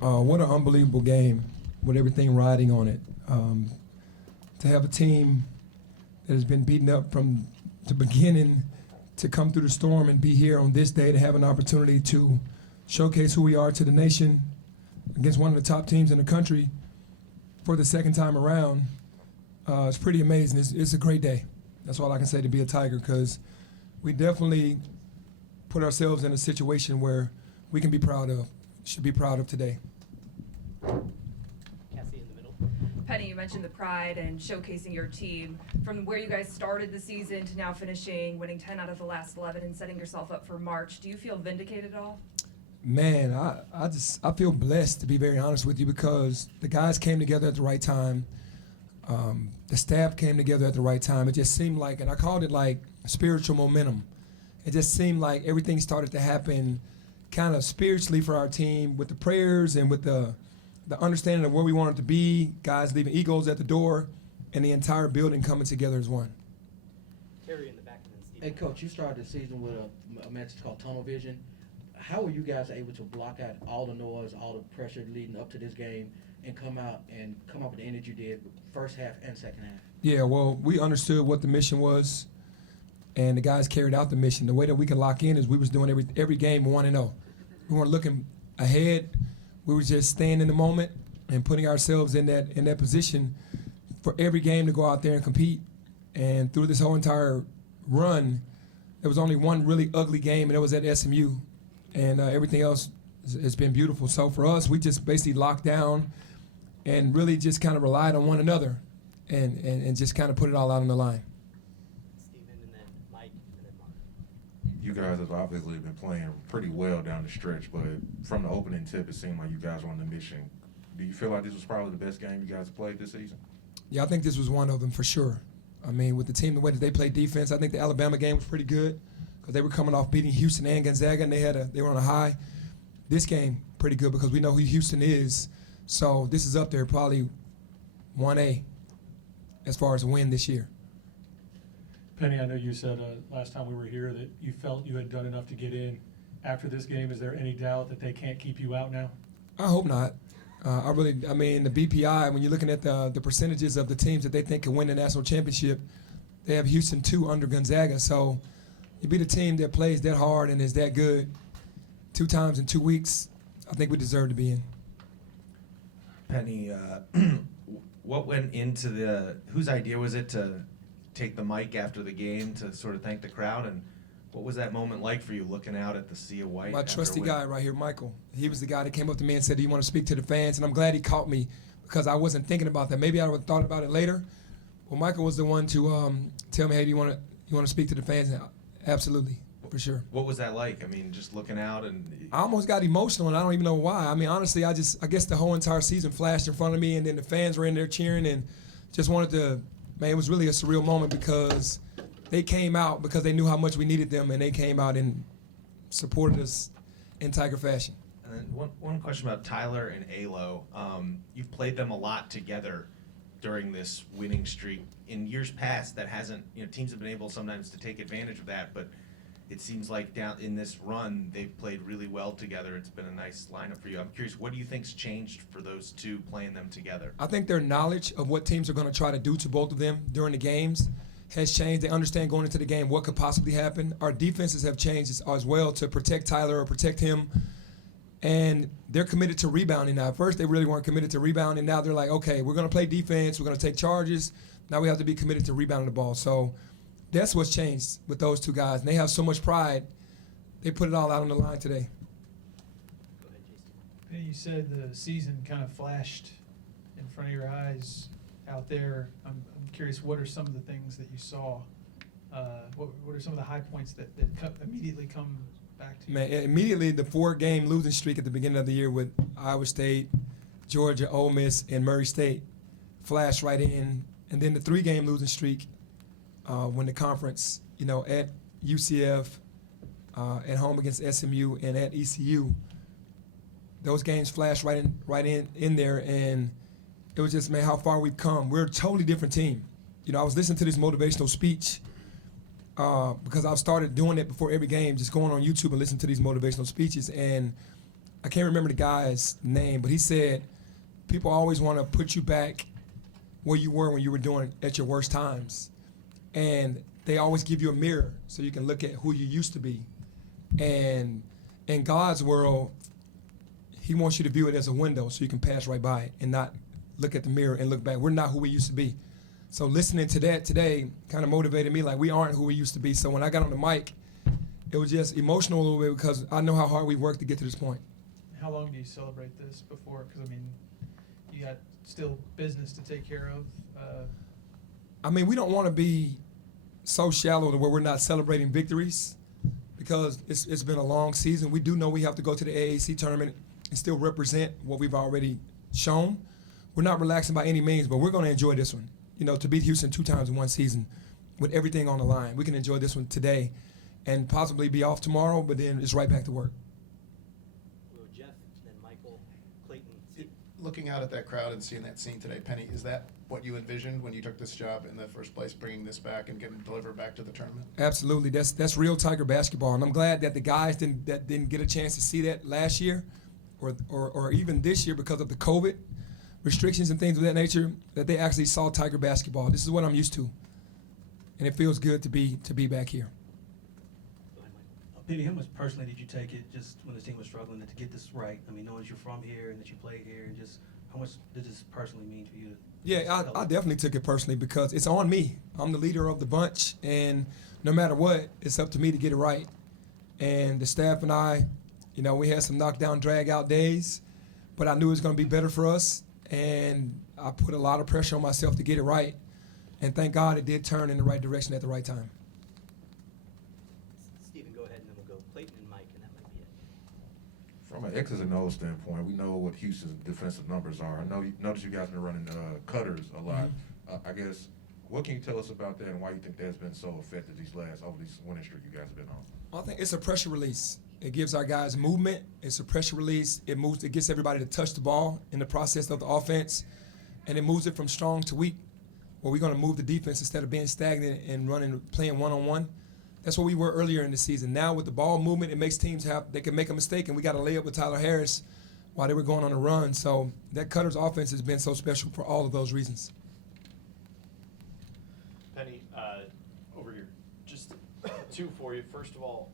What an unbelievable game with everything riding on it. To have a team that has been beaten up from the beginning to come through the storm and be here on this day to have an opportunity to showcase who we are to the nation against one of the top teams in the country for the second time around, it's pretty amazing. It's a great day. That's all I can say to be a Tiger, because we definitely put ourselves in a situation where we can be proud of, should be proud of today. Cassie in the middle. Penny, you mentioned the pride and showcasing your team. From where you guys started the season to now finishing, winning 10 out of the last 11 and setting yourself up for March, do you feel vindicated at all? Man, I feel blessed, to be very honest with you, because the guys came together at the right time. The staff came together at the right time. It just seemed like, and I called it like spiritual momentum. It just seemed like everything started to happen kind of spiritually for our team with the prayers and with the understanding of where we wanted to be, guys leaving egos at the door, and the entire building coming together as one. Terry in the back and then Steve. Hey, Coach, you started the season with a message called tunnel vision. How were you guys able to block out all the noise, all the pressure leading up to this game, and come up with the energy you did first half and second half? Yeah, well, we understood what the mission was, and the guys carried out the mission. The way that we could lock in is we was doing every game 1-0. We weren't looking ahead. We were just staying in the moment and putting ourselves in that position for every game to go out there and compete. And through this whole entire run, there was only one really ugly game, and it was at SMU. And everything else has been beautiful. So for us, we just basically locked down and really just kind of relied on one another and just kind of put it all out on the line. Steven and then Mike and then Mark. You guys have obviously been playing pretty well down the stretch, but from the opening tip, it seemed like you guys were on the mission. Do you feel like this was probably the best game you guys have played this season? Yeah, I think this was one of them for sure. I mean, with the team, the way that they played defense, I think the Alabama game was pretty good because they were coming off beating Houston and Gonzaga, and they were on a high. This game, pretty good because we know who Houston is. So this is up there, probably 1A as far as a win this year. Penny, I know you said last time we were here that you felt you had done enough to get in. After this game, is there any doubt that they can't keep you out now? I hope not. I mean, the BPI, when you're looking at the percentages of the teams that they think can win the national championship, they have Houston 2 under Gonzaga. So you beat a team that plays that hard and is that good 2 times in 2 weeks, I think we deserve to be in. Penny, what went into whose idea was it to take the mic after the game to sort of thank the crowd, and what was that moment like for you looking out at the sea of white? My trusty guy right here, Michael. He was the guy that came up to me and said, "Do you want to speak to the fans?" And I'm glad he caught me because I wasn't thinking about that. Maybe I would have thought about it later. Well, Michael was the one to tell me, "Hey, do you want to speak to the fans?" And absolutely, for sure. What was that like? I mean, just looking out and. I almost got emotional, and I don't even know why. I mean, honestly, I guess the whole entire season flashed in front of me, and then the fans were in there cheering, and just wanted to. Man, it was really a surreal moment because they came out because they knew how much we needed them, and they came out and supported us in Tiger fashion. And then one question about Tyler and Alo. You've played them a lot together during this winning streak. In years past, that hasn't, teams have been able sometimes to take advantage of that, but it seems like down in this run, they've played really well together. It's been a nice lineup for you. I'm curious, what do you think's changed for those two playing them together? I think their knowledge of what teams are going to try to do to both of them during the games has changed. They understand going into the game what could possibly happen. Our defenses have changed as well to protect Tyler or protect him. And they're committed to rebounding now. At first, they really weren't committed to rebounding. Now they're like, okay, we're going to play defense. We're going to take charges. Now we have to be committed to rebounding the ball. So that's what's changed with those two guys. And they have so much pride. They put it all out on the line today. Go ahead, Jason. Penny, you said the season kind of flashed in front of your eyes out there. I'm curious, what are some of the things that you saw? What are some of the high points that immediately come back to you? Man, immediately the 4-game losing streak at the beginning of the year with Iowa State, Georgia, Ole Miss, and Murray State flashed right in. And then the 3-game losing streak when the conference, at UCF, at home against SMU, and at ECU, those games flashed right in there, and it was just, man, how far we've come. We're a totally different team. I was listening to this motivational speech because I've started doing it before every game, just going on YouTube and listening to these motivational speeches, and I can't remember the guy's name, but he said people always want to put you back where you were when you were doing at your worst times. And they always give you a mirror so you can look at who you used to be. And in God's world, he wants you to view it as a window so you can pass right by it and not look at the mirror and look back. We're not who we used to be. So listening to that today kind of motivated me, like we aren't who we used to be. So when I got on the mic, it was just emotional a little bit because I know how hard we worked to get to this point. How long do you celebrate this before? Because, I mean, you got still business to take care of. I mean, we don't want to be so shallow to where we're not celebrating victories because it's been a long season. We do know we have to go to the AAC tournament and still represent what we've already shown. We're not relaxing by any means, but we're going to enjoy this one. You know, to beat Houston 2 times in one season with everything on the line. We can enjoy this one today and possibly be off tomorrow, but then it's right back to work. We'll go Jeff, then Michael, Clayton, Steve. Looking out at that crowd and seeing that scene today, Penny, is that what you envisioned when you took this job in the first place, bringing this back and getting it delivered back to the tournament? Absolutely. That's real Tiger basketball. And I'm glad that the guys didn't get a chance to see that last year or even this year because of the COVID restrictions and things of that nature, that they actually saw Tiger basketball. This is what I'm used to. And it feels good to be back here. Go ahead, Michael. Penny, how much personally did you take it just when the team was struggling to get this right? I mean, knowing you're from here and that you played here, and just how much did this personally mean to you? Yeah, I definitely took it personally because it's on me. I'm the leader of the bunch, and no matter what, it's up to me to get it right. And the staff and I, you know, we had some knockdown, drag-out days, but I knew it was going to be better for us, and I put a lot of pressure on myself to get it right. And thank God it did turn in the right direction at the right time. Stephen, go ahead, and then we'll go Clayton and Mike, and that might be it. From an X's and O's standpoint, we know what Houston's defensive numbers are. I noticed you guys have been running cutters a lot. I guess, what can you tell us about that and why you think that's been so effective over these winning streak you guys have been on? I think it's a pressure release. It gives our guys movement. It's a pressure release. It gets everybody to touch the ball in the process of the offense, and it moves it from strong to weak, where we're going to move the defense instead of being stagnant and playing one-on-one. That's what we were earlier in the season. Now with the ball movement, it makes teams they can make a mistake, and we got to lay up with Tyler Harris while they were going on a run. So that Cutter's offense has been so special for all of those reasons. Penny, over here, just 2 for you. First of all,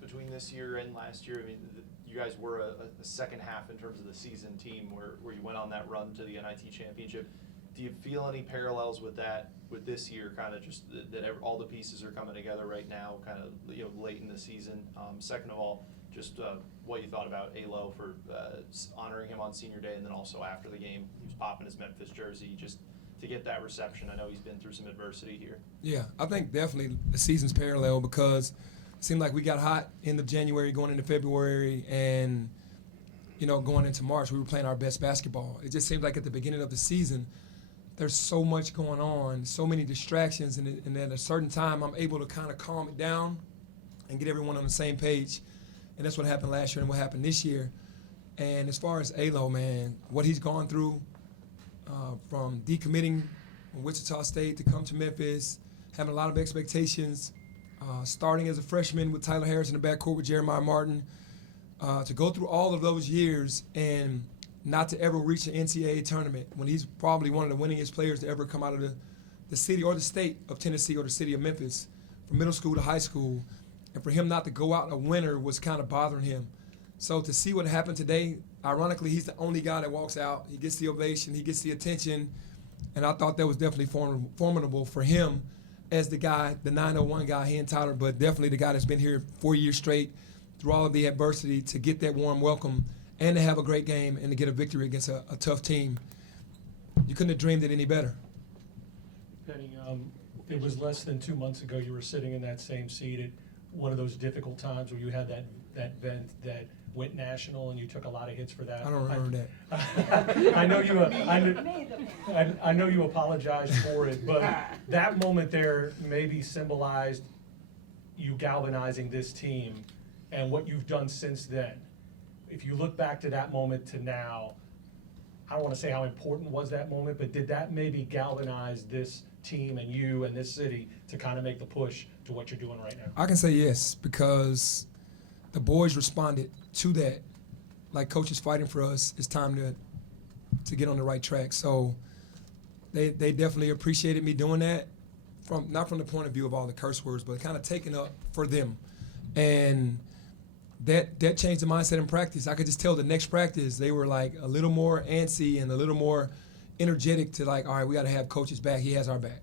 between this year and last year, I mean, you guys were a second half in terms of the season team where you went on that run to the NIT championship. Do you feel any parallels with that, with this year, kind of just that all the pieces are coming together right now, kind of, you know, late in the season? Second of all, just what you thought about Alo for honoring him on senior day, and then also after the game, he was popping his Memphis jersey, just to get that reception. I know he's been through some adversity here. Yeah, I think definitely the season's parallel because it seemed like we got hot end of January going into February, and, you know, going into March, we were playing our best basketball. It just seemed like at the beginning of the season, there's so much going on, so many distractions, and at a certain time, I'm able to kind of calm it down and get everyone on the same page. And that's what happened last year and what happened this year. And as far as Alo, man, what he's gone through from decommitting from Wichita State to come to Memphis, having a lot of expectations, starting as a freshman with Tyler Harris in the backcourt with Jeremiah Martin, to go through all of those years and not to ever reach an NCAA tournament when he's probably one of the winningest players to ever come out of the city or the state of Tennessee or the city of Memphis, from middle school to high school. And for him not to go out a winner was kind of bothering him. So to see what happened today, ironically, he's the only guy that walks out. He gets the ovation, he gets the attention, and I thought that was definitely formidable for him as the guy, the 901 guy, he and Tyler, but definitely the guy that's been here 4 years straight through all of the adversity to get that warm welcome and to have a great game and to get a victory against a tough team. You couldn't have dreamed it any better. Penny, it was less than 2 months ago you were sitting in that same seat at one of those difficult times where you had that vent that went national and you took a lot of hits for that. I don't remember that. I know you apologized for it, but that moment there maybe symbolized you galvanizing this team and what you've done since then. If you look back to that moment to now, I don't want to say how important was that moment, but did that maybe galvanize this team and you and this city to kind of make the push to what you're doing right now? I can say yes, because the boys responded to that like coach is fighting for us. It's time to get on the right track. So they definitely appreciated me doing that, not from the point of view of all the curse words, but kind of taking up for them. And that changed the mindset in practice. I could just tell the next practice they were like a little more antsy and a little more energetic to like, all right, we got to have coaches back. He has our back.